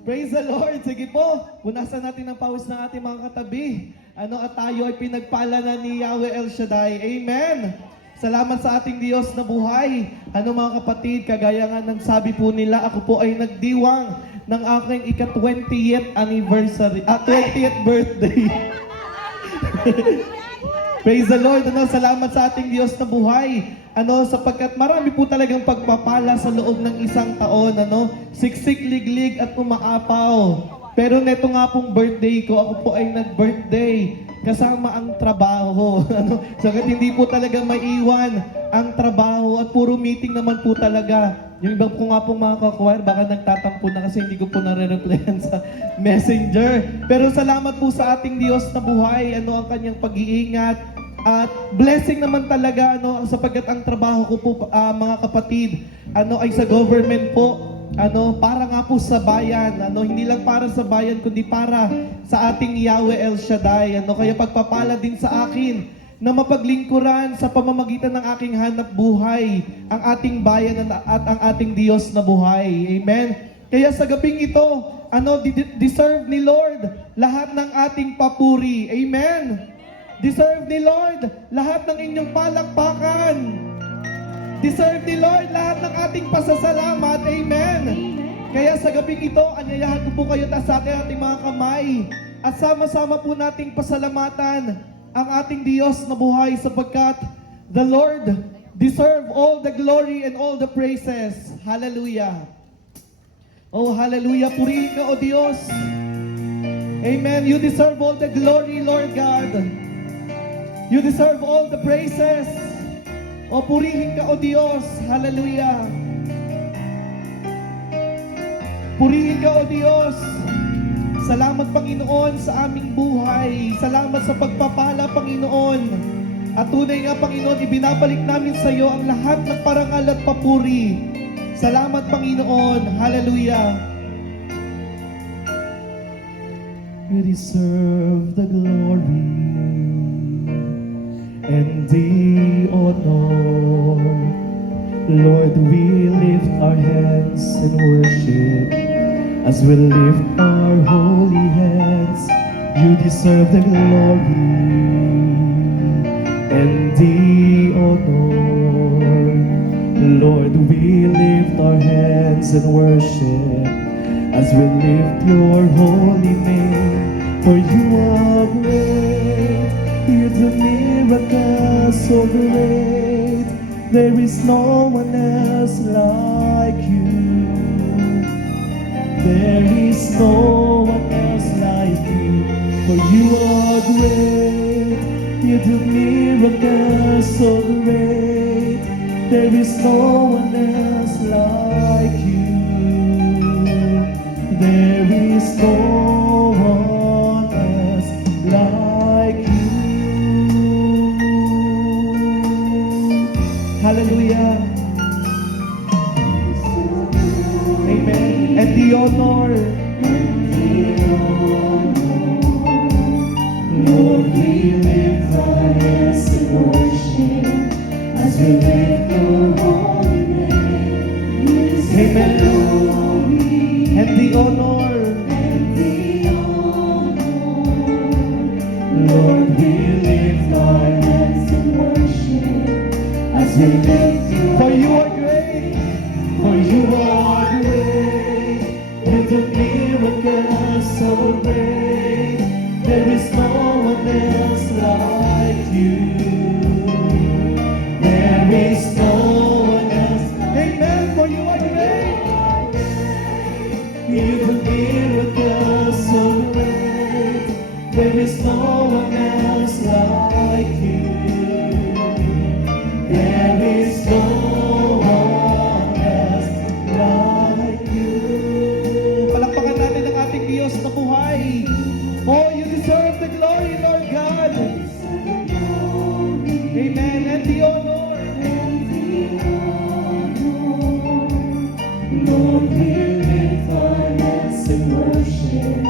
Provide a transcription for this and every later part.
Praise the Lord. Sige po, punasan natin ang pawis ng ating mga katabi. At tayo ay pinagpala na ni Yahweh El Shaddai. Amen. Salamat sa ating Diyos na buhay. Mga kapatid, kagaya nga ng sabi po nila, ako po ay nagdiwang ng aking ika-20th anniversary, 20th birthday. Praise the Lord. Salamat sa ating Diyos na buhay. Sapagkat marami po talagang pagpapala sa loob ng isang taon. Siksik, liglig at umaapaw. Pero neto nga pong birthday ko, ako po ay nag-birthday kasama ang trabaho. Sagat hindi po talaga maiwan ang trabaho at puro meeting naman po talaga. Yung iba po nga pong mga kakwire, baka nagtatampo na kasi hindi ko po nare-replyan sa messenger. Pero salamat po sa ating Diyos na buhay, ang kanyang pag-iingat. At blessing naman talaga, sapagkat ang trabaho ko po, mga kapatid, ay sa government po. Para nga po sa bayan, hindi lang para sa bayan, kundi para sa ating Yahweh El Shaddai. Kaya pagpapala din sa akin na mapaglingkuran sa pamamagitan ng aking hanap buhay, ang ating bayan at ang ating Diyos na buhay. Amen? Kaya sa gabing ito, deserve ni Lord lahat ng ating papuri. Amen? Deserve ni Lord lahat ng inyong palakpakan. Deserve ni Lord lahat ng ating pasasalamat. Amen? Kaya sa gabing ito, anyayahan ko po kayo sa ating mga kamay at sama-sama po nating pasalamatan ang ating Diyos na buhay sapagkat the Lord deserve all the glory and all the praises. Hallelujah. Oh, hallelujah. Purihin ka, O Diyos. Amen. You deserve all the glory, Lord God. You deserve all the praises. O purihin ka, O Diyos. Hallelujah. Purihin ka, O Diyos. Salamat, Panginoon, sa aming buhay. Salamat sa pagpapala, Panginoon. At tunay nga, Panginoon, ibinabalik namin sa iyo ang lahat ng parangal at papuri. Salamat, Panginoon. Hallelujah. You deserve the glory and the honor. Lord, we lift our hands in worship as we lift our holy hands. You deserve the glory and the honor. Lord, we lift our hands in worship as we lift your holy name. For you are great, you do miracles so great. There is no one else like you. There is no one else like you. For you are great, you do miracles so great. There is no one else like you. There is no one else like you. Hallelujah. Amen. And the honor. Lord, we lift our hands in worship as we lift your holy name. Amen. And the honor. Lord, we lift our hands in worship as we lift your For you are great. For you are great, you do miracles so great. There is no one else like you. There is no one else like Amen. For you are great. you. Do miracles so great. There is no one else like you. There is no one else like you. Palakpakan natin ang ating Diyos na buhay. Oh, you deserve the glory, Lord God. Amen. And the honor. Lord, we lift our hands in worship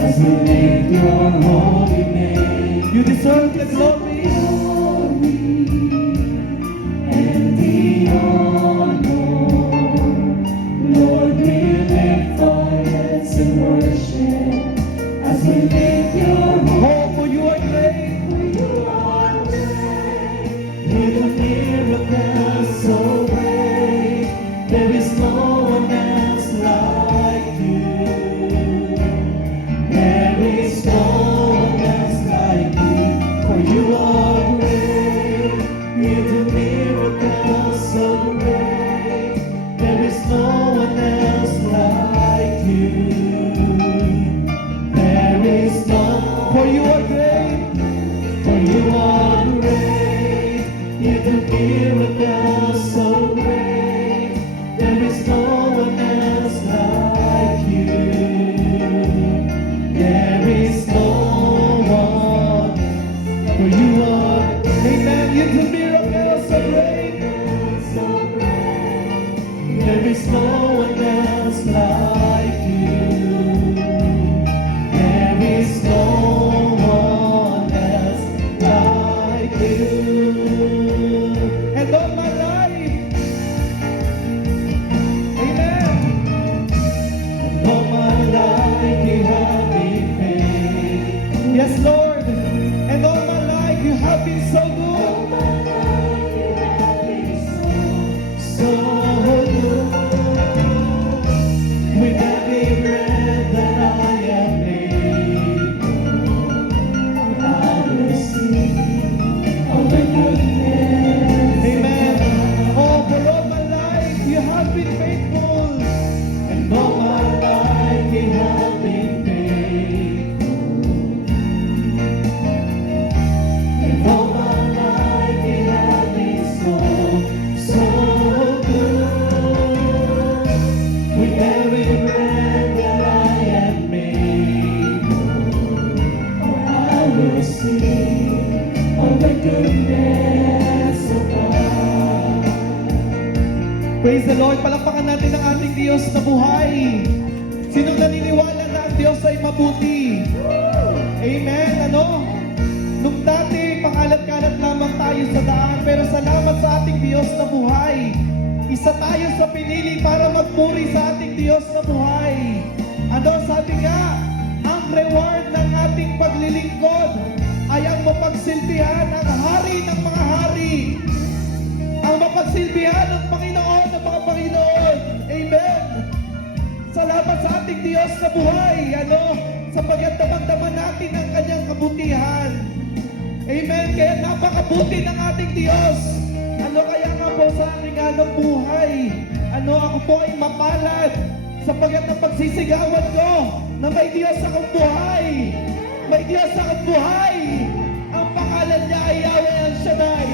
as we lift your holy name. You deserve the glory. And the honor. Lord, we lift our hands Lord. Palakpakan natin ang ating Diyos na buhay. Sinong naniniwala na ang Diyos ay mabuti? Amen, ano? Nung dati, pangalat-kalat lamang tayo sa daan, pero salamat sa ating Diyos na buhay. Isa tayo sa pinili para magpuri sa ating Diyos na buhay. Ano, sabi nga, ang reward ng ating paglilingkod ay ang mapagsilbihan ang hari ng mga hari. Ang mapagsilbihan ng Panginoon ng mga Panginoon. Amen. Salamat sa ating Diyos na buhay. Ano, sapagkat damang-daman natin ang kanyang kabutihan. Amen. Kaya napakabuti ng ating Diyos. Ano kaya nga po sa aking anong buhay? Ano, ako po ay mapalad sapagkat ang pagsisigawan ko na may Diyos akong buhay. May Diyos akong buhay. Ang pangalan niya ay Yahweh El Shaddai.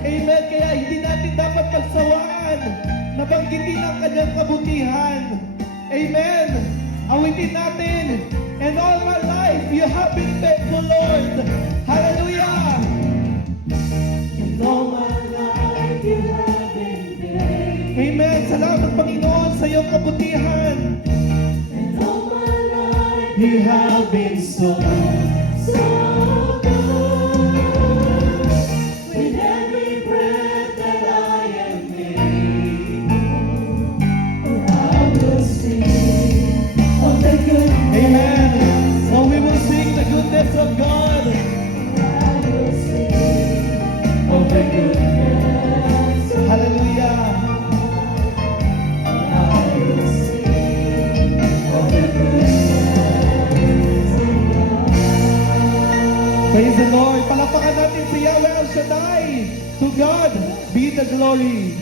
Amen. Kaya hindi natin dapat pagsawaan na banggitin ang kanyang kabutihan. Amen. Awitin natin. And all my life, you have been faithful, Lord. Hallelujah. And all my life you have been faithful. Amen. Salamat, Panginoon, sa iyong kabutihan. And all my life you have been so, so good. With every breath that I am able, I will sing of the goodness. Amen. So we will sing the goodness of God. I will sing of the goodness of Hallelujah. I will sing of the goodness of God. Praise the Lord. Palakpakan natin si Yahweh El Shaddai. To God be the glory.